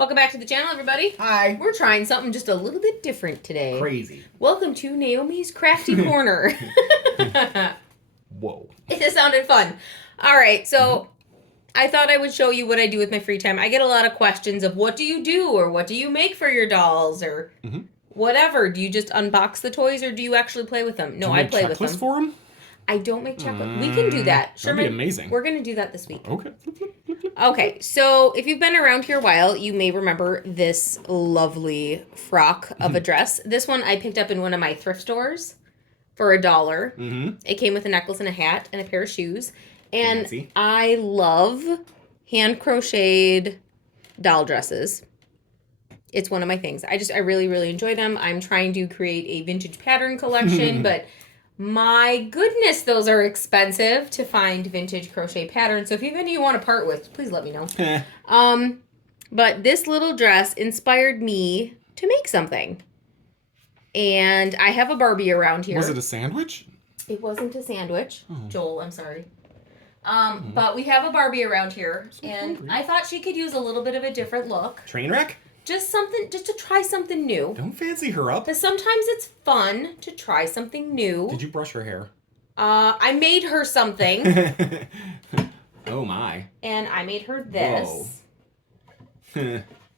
Welcome back to the channel, everybody. Hi. We're trying something just a little bit different today. Crazy. Welcome to Naomi's Crafty Corner. Whoa. It sounded fun. All right, so I thought I would show you what I do with my free time. I get a lot of questions of what do you do or what do you make for your dolls or whatever. Do you just unbox the toys or do you actually play with them? No, I play with them. Checklist for them? I don't make chocolate. We can do that. That'd be amazing. We're going to do that this week. Okay. Okay, so if you've been around here a while, you may remember this lovely frock of a dress. This one I picked up in one of my thrift stores for $1. It came with a necklace and a hat and a pair of shoes. And Fancy. I love hand-crocheted doll dresses. It's one of my things. I really, really enjoy them. I'm trying to create a vintage pattern collection, but my goodness, those are expensive to find vintage crochet patterns. So if you have any you want to part with, please let me know. But this little dress inspired me to make something. And I have a Barbie around here. Was it a sandwich? It wasn't a sandwich. Joel, I'm sorry. But we have a Barbie around here. And I thought she could use a little bit of a different look. Train wreck? Just to try something new. Don't fancy her up. Because sometimes it's fun to try something new. Did you brush her hair? I made her something. Oh my. And I made her this.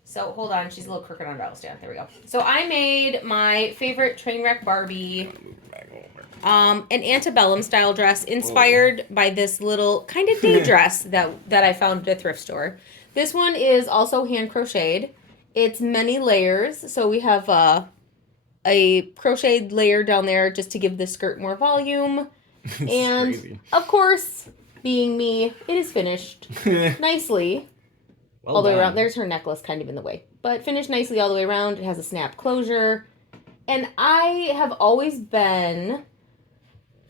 So, hold on. She's a little crooked on a bottle stand. There we go. So, I made my favorite Train Wreck Barbie, an antebellum style dress inspired by this little kind of day dress that I found at a thrift store. This one is also hand crocheted. It's many layers. So, we have a crocheted layer down there just to give the skirt more volume. And, crazy. Of course, being me, it is finished nicely. Well all the way done. around. There's her necklace kind of in the way. But finished nicely all the way around. It has a snap closure. And I have always been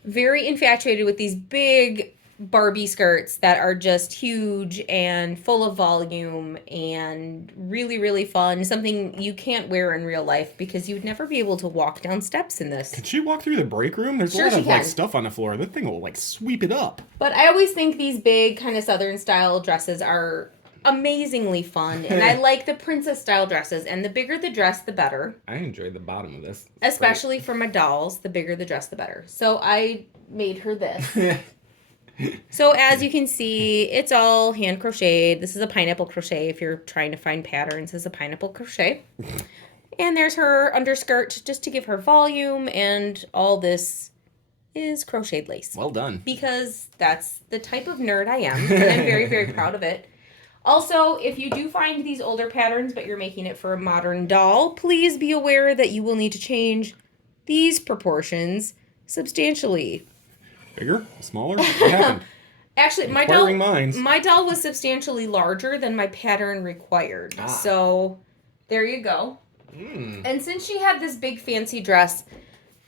very infatuated with these big Barbie skirts that are just huge and full of volume and really, really fun. Something you can't wear in real life because you'd never be able to walk down steps in this. Can she walk through the break room? There's Sure a lot she of like can. stuff on the floor. That thing will like sweep it up. But I always think these big kind of Southern style dresses are amazingly fun. And I like the princess style dresses. And the bigger the dress, the better. I enjoyed the bottom of this. Especially for my dolls, the bigger the dress, the better. So I made her this. So as you can see, it's all hand crocheted. This is a pineapple crochet. If you're trying to find patterns, this is a pineapple crochet. And there's her underskirt just to give her volume. And all this is crocheted lace. Well done. Because that's the type of nerd I am. And I'm very, very proud of it. Also, if you do find these older patterns, but you're making it for a modern doll, please be aware that you will need to change these proportions substantially. Bigger? Smaller? What happened? Actually, Inquiring minds. my doll was substantially larger than my pattern required. So, there you go. And since she had this big fancy dress,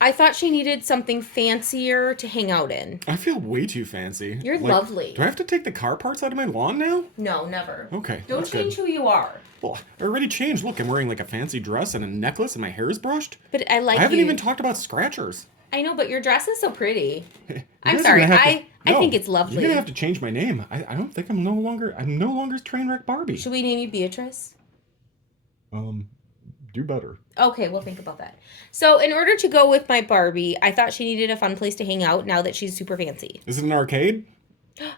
I thought she needed something fancier to hang out in. I feel way too fancy. You're lovely. Do I have to take the car parts out of my lawn now? No, never. Okay. Don't that's change good. who you are. Well, I already changed. Look, I'm wearing like a fancy dress and a necklace and my hair is brushed. But I like I haven't you. even talked about scratchers. I know, but your dress is so pretty. You I'm guys are sorry. gonna have I to- think No, it's lovely. You're gonna have to change my name. I don't think I'm no longer Train Wreck Barbie. Should we name you Beatrice? Do better. Okay, we'll think about that. So, in order to go with my Barbie, I thought she needed a fun place to hang out now that she's super fancy. Is it an arcade?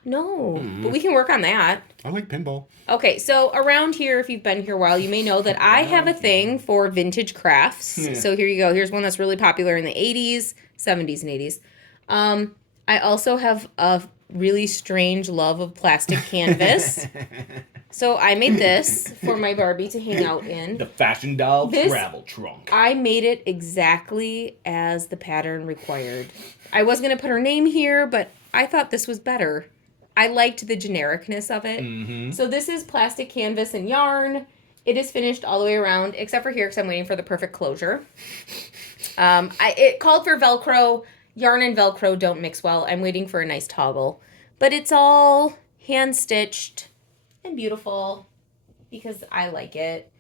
No, but we can work on that. I like pinball. Okay, so around here, if you've been here a while, you may know that I have a thing for vintage crafts. So here you go. Here's one that's really popular in the 80s, 70s, and 80s. I also have a really strange love of plastic canvas. So I made this for my Barbie to hang out in. The fashion doll This- travel trunk. I made it exactly as the pattern required. I was going to put her name here, but I thought this was better. I liked the genericness of it. So this is plastic canvas and yarn. It is finished all the way around, except for here because I'm waiting for the perfect closure. It called for Velcro. Yarn and Velcro don't mix well. I'm waiting for a nice toggle. But it's all hand-stitched and beautiful because I like it.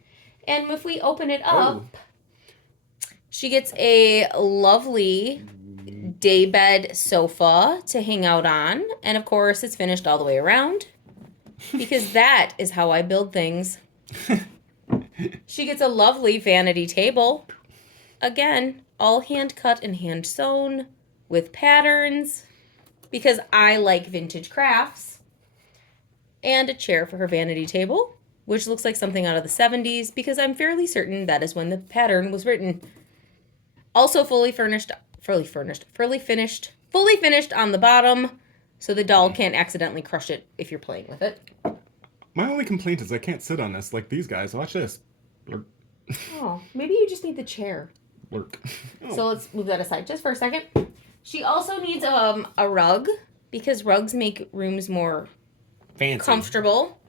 And if we open it up, she gets a lovely daybed sofa to hang out on. And of course, it's finished all the way around because that is how I build things. She gets a lovely vanity table. Again, all hand cut and hand sewn with patterns because I like vintage crafts. And a chair for her vanity table, which looks like something out of the 70s because I'm fairly certain that is when the pattern was written. Also fully finished on the bottom so the doll can't accidentally crush it if you're playing with it. My only complaint is I can't sit on this like these guys. Watch this. Blurk. Oh, maybe you just need the chair. Blurk. Oh. So let's move that aside just for a second. She also needs a rug because rugs make rooms more Fancy. comfortable.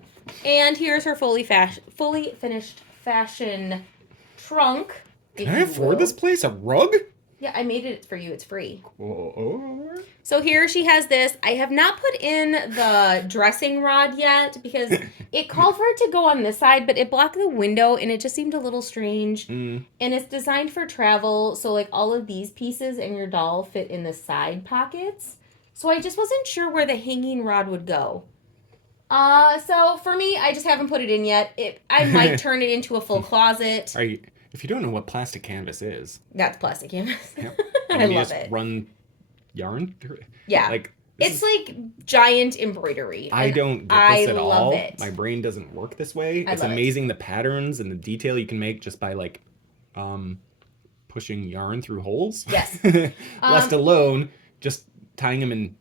And here's her fully finished fashion trunk. Can I afford this place? A rug? Yeah, I made it for you. It's free. Oh. So here she has this. I have not put in the dressing rod yet because it called for it to go on this side, but it blocked the window and it just seemed a little strange. And it's designed for travel, so like all of these pieces and your doll fit in the side pockets. So I just wasn't sure where the hanging rod would go. So for me, I just haven't put it in yet. I might turn it into a full closet. If you don't know what plastic canvas is, that's plastic canvas. Yep. I love just it. Run yarn through it. Yeah. It's like giant embroidery. I don't get this at all. It. My brain doesn't work this way. It's amazing the patterns and the detail you can make just by like pushing yarn through holes. Yes. Left alone, just tying them in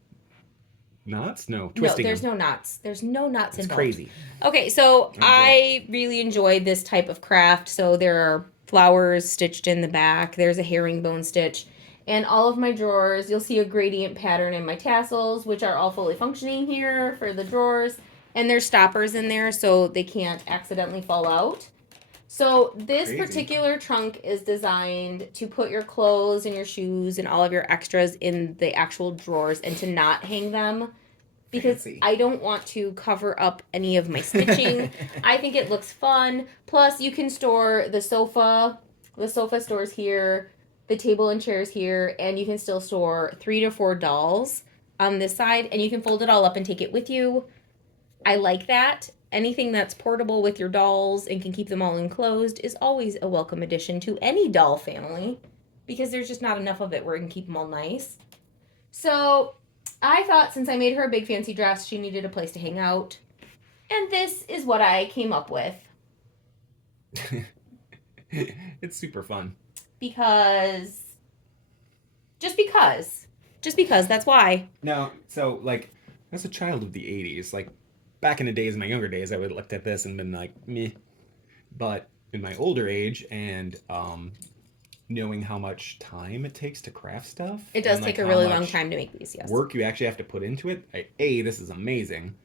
knots? No, twisting. No, there's them. no knots. There's no knots involved. It's crazy. Okay, so I really enjoyed this type of craft. So there are flowers stitched in the back. There's a herringbone stitch. And all of my drawers, you'll see a gradient pattern in my tassels, which are all fully functioning here for the drawers. And there's stoppers in there so they can't accidentally fall out. So this particular trunk is designed to put your clothes and your shoes and all of your extras in the actual drawers and to not hang them. Because I don't want to cover up any of my stitching. I think it looks fun. Plus, you can store the sofa. The sofa stores here. The table and chairs here. And you can still store 3 to 4 dolls on this side. And you can fold it all up and take it with you. I like that. Anything that's portable with your dolls and can keep them all enclosed is always a welcome addition to any doll family. Because there's just not enough of it where you can keep them all nice. So I thought since I made her a big fancy dress, she needed a place to hang out. And this is what I came up with. It's super fun. Just because, that's why. No, so, like, as a child of the 80s, like, back in the days, in my younger days, I would have looked at this and been like, meh. But in my older age and, knowing how much time it takes to craft stuff. It does take a really long time to make these, yes. Work you actually have to put into it. This is amazing.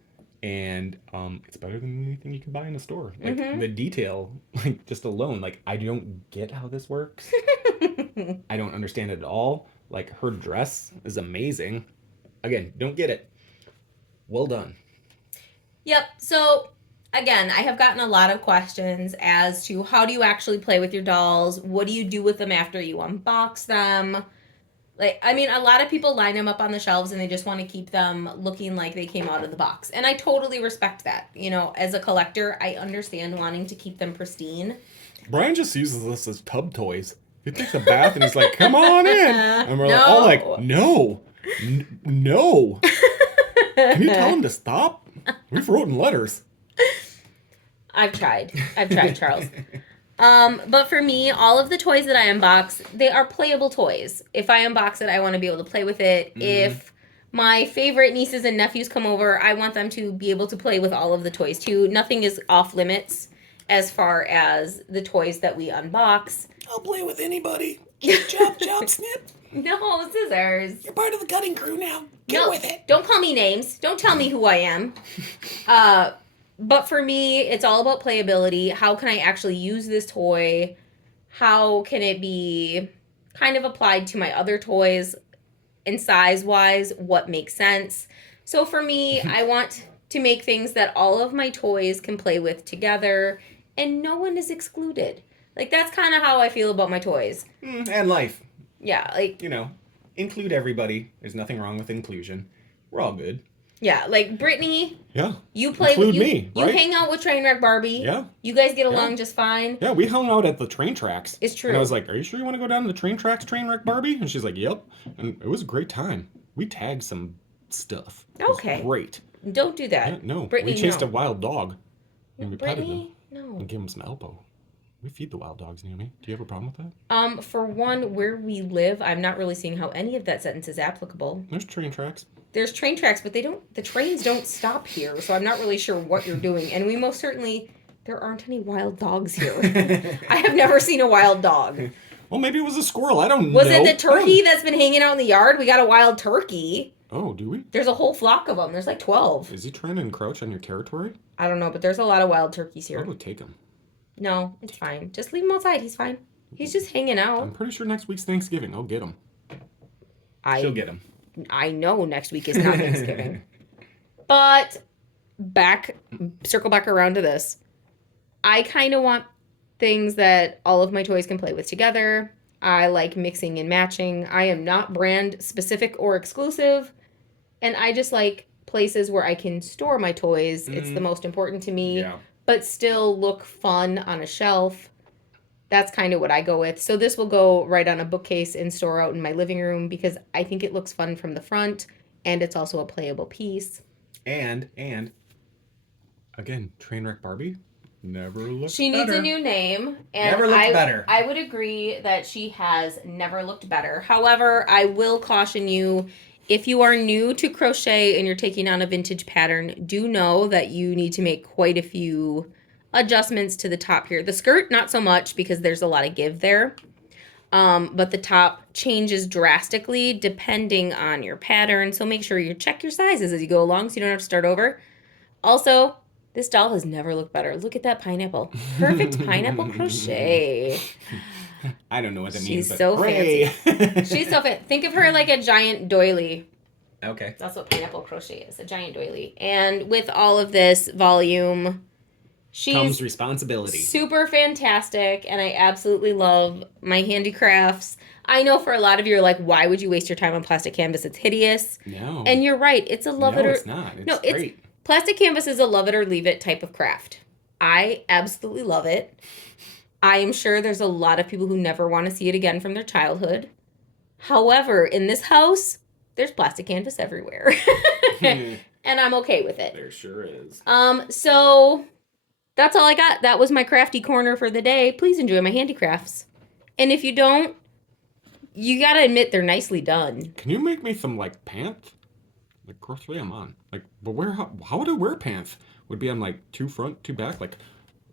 And it's better than anything you can buy in a store. Like, the detail, like, just alone, like, I don't get how this works. I don't understand it at all. Like, her dress is amazing. Again, don't get it. Well done. Yep, so again, I have gotten a lot of questions as to how do you actually play with your dolls? What do you do with them after you unbox them? Like, I mean, a lot of people line them up on the shelves and they just want to keep them looking like they came out of the box. And I totally respect that. You know, as a collector, I understand wanting to keep them pristine. Brian just uses this as tub toys. He takes a bath and he's like, come on in. And we're all like, no. No. Can you tell him to stop? We've written letters. I've tried, Charles. But for me, all of the toys that I unbox, they are playable toys. If I unbox it, I want to be able to play with it. If my favorite nieces and nephews come over, I want them to be able to play with all of the toys too. Nothing is off limits as far as the toys that we unbox. I'll play with anybody. Chop, chop, snip. No, scissors. You're part of the cutting crew now. Get with it. Don't call me names. Don't tell me who I am. But for me, it's all about playability. How can I actually use this toy? How can it be kind of applied to my other toys? And size-wise, what makes sense? So for me, I want to make things that all of my toys can play with together. And no one is excluded. Like, that's kind of how I feel about my toys. And life. Yeah, like... You know, include everybody. There's nothing wrong with inclusion. We're all good. Yeah, like Brittany. Yeah. You play Include with me, you right? hang out with Train Wreck Barbie. Yeah. You guys get along just fine. Yeah, we hung out at the train tracks. It's true. And I was like, "Are you sure you want to go down the train tracks, Train Wreck Barbie?" And she's like, "Yep." And it was a great time. We tagged some stuff. It was Okay. great. Don't do that. Yeah, no, Brittany, we chased no. a wild dog. And we petted him Brittany, no. and gave him some elbow. We feed the wild dogs, Naomi. Do you have a problem with that? For one, where we live, I'm not really seeing how any of that sentence is applicable. There's train tracks. There's train tracks, but the trains don't stop here, so I'm not really sure what you're doing. And we most certainly, there aren't any wild dogs here. I have never seen a wild dog. Well, maybe it was a squirrel. I don't know. Was it the turkey that's been hanging out in the yard? We got a wild turkey. Oh, do we? There's a whole flock of them. There's like 12. Is he trying to encroach on your territory? I don't know, but there's a lot of wild turkeys here. I would take him. No, it's fine. Just leave him outside. He's fine. He's just hanging out. I'm pretty sure next week's Thanksgiving. I'll get him. She'll get him. I know next week is not Thanksgiving. But circle back around to this. I kind of want things that all of my toys can play with together. I like mixing and matching. I am not brand specific or exclusive. And I just like places where I can store my toys. It's the most important to me. Yeah. But still look fun on a shelf. That's kind of what I go with. So this will go right on a bookcase and store out in my living room because I think it looks fun from the front and it's also a playable piece. And again, Trainwreck Barbie never looked She needs better. a new name. And Never looked better. I would agree that she has never looked better. However, I will caution you, if you are new to crochet and you're taking on a vintage pattern, do know that you need to make quite a few adjustments to the top here. The skirt, not so much because there's a lot of give there. But the top changes drastically depending on your pattern. So make sure you check your sizes as you go along so you don't have to start over. Also, this doll has never looked better. Look at that pineapple. Perfect pineapple crochet. I don't know what that She's means, but so hooray. fancy. She's so fancy. Think of her like a giant doily. Okay. That's what pineapple crochet is, a giant doily. And with all of this volume, she's Comes responsibility. super fantastic, and I absolutely love my handicrafts. I know for a lot of you are like, why would you waste your time on plastic canvas? It's hideous. No. And you're right. It's a love it or... it's not. It's great. Plastic canvas is a love it or leave it type of craft. I absolutely love it. I am sure there's a lot of people who never want to see it again from their childhood. However, in this house, there's plastic canvas everywhere. And I'm okay with it. There sure is. So that's all I got. That was my crafty corner for the day. Please enjoy my handicrafts. And if you don't, you gotta admit they're nicely done. Can you make me some like pants? Like crochet I'm on. Like, but how would I wear pants? Would it be on like two front, two back, like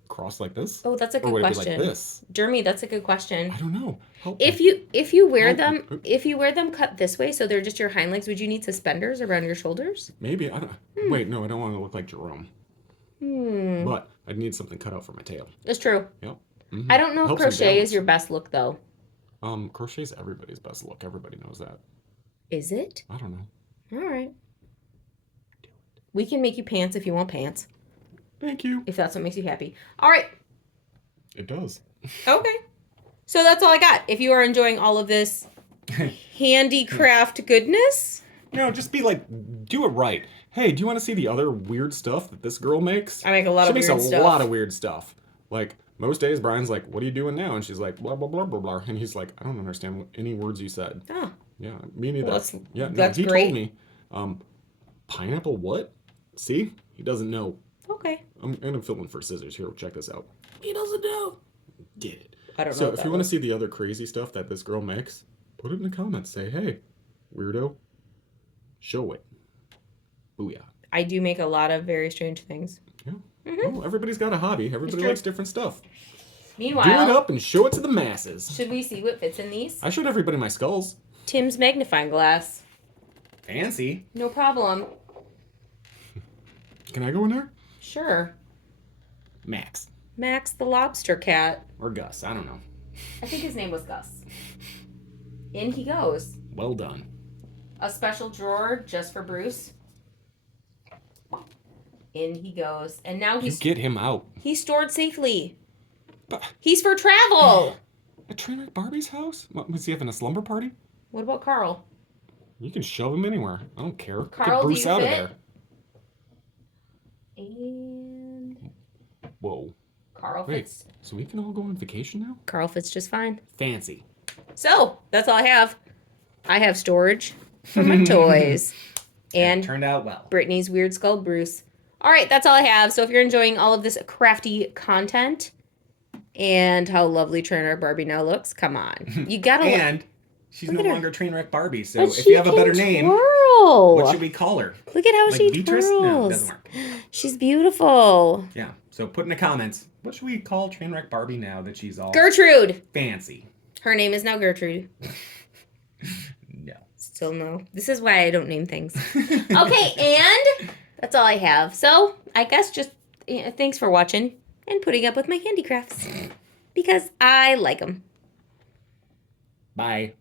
cross like this? Oh, that's a good or would question. It be like this? Jeremy, that's a good question. I don't know. If you wear them cut this way, so they're just your hind legs, would you need suspenders around your shoulders? Maybe I don't. Wait, no, I don't want to look like Jerome. But I'd need something cut out for my tail. It's true. Yep. I don't know if Helps me crochet balance. is your best look though. Crochet's everybody's best look. Everybody knows that. Is it? I don't know. All right. We can make you pants if you want pants. Thank you. If that's what makes you happy. All right. It does. Okay. So that's all I got. If you are enjoying all of this handicraft goodness. Just be like, do it right. Hey, do you want to see the other weird stuff that this girl makes? I make a lot she of weird stuff. She makes a lot of weird stuff. Like, most days, Brian's like, what are you doing now? And she's like, blah, blah, blah, blah, blah. And he's like, I don't understand any words you said. Oh. Yeah, me neither. Well, he great. told me. Pineapple what? See? He doesn't know. Okay. I'm gonna fill in for scissors here. Check this out. He doesn't know. Did it. I don't know. So if you want to see the other crazy stuff that this girl makes, put it in the comments. Say, hey, weirdo, show it. Booyah. I do make a lot of very strange things. Yeah. Oh, everybody's got a hobby. Everybody likes different stuff. Meanwhile, do it up and show it to the masses. Should we see what fits in these? I showed everybody my skulls. Tim's magnifying glass. Fancy. No problem. Can I go in there? Sure. Max. Max the lobster cat. Or Gus. I don't know. I think his name was Gus. In he goes. Well done. A special drawer just for Bruce. In he goes. And now You get him out. He's stored safely. But He's for travel. at Train Wreck Barbie's house? What, was he having a slumber party? What about Carl? You can shove him anywhere. I don't care. Carl, Get Bruce do you out fit? of there. And Whoa. Carl Wait, fits. so we can all go on vacation now? Carl fits just fine. Fancy. So, that's all I have. I have storage for my toys. And it turned out well. Brittany's Weird Skull Bruce. All right, that's all I have. So if you're enjoying all of this crafty content and how lovely Train Wreck Barbie now looks, come on. You gotta And she's no at her. longer Train Wreck Barbie, so But if she you have a better can name, twirl. what should we call her? Look at how Like she Beatrice? twirls. No, it doesn't work. She's beautiful. Yeah, so put in the comments, what should we call Train Wreck Barbie now that she's all Gertrude. fancy? Her name is now Gertrude. No. Still no. This is why I don't name things. Okay, and that's all I have. So I guess just thanks for watching and putting up with my handicrafts because I like them. Bye.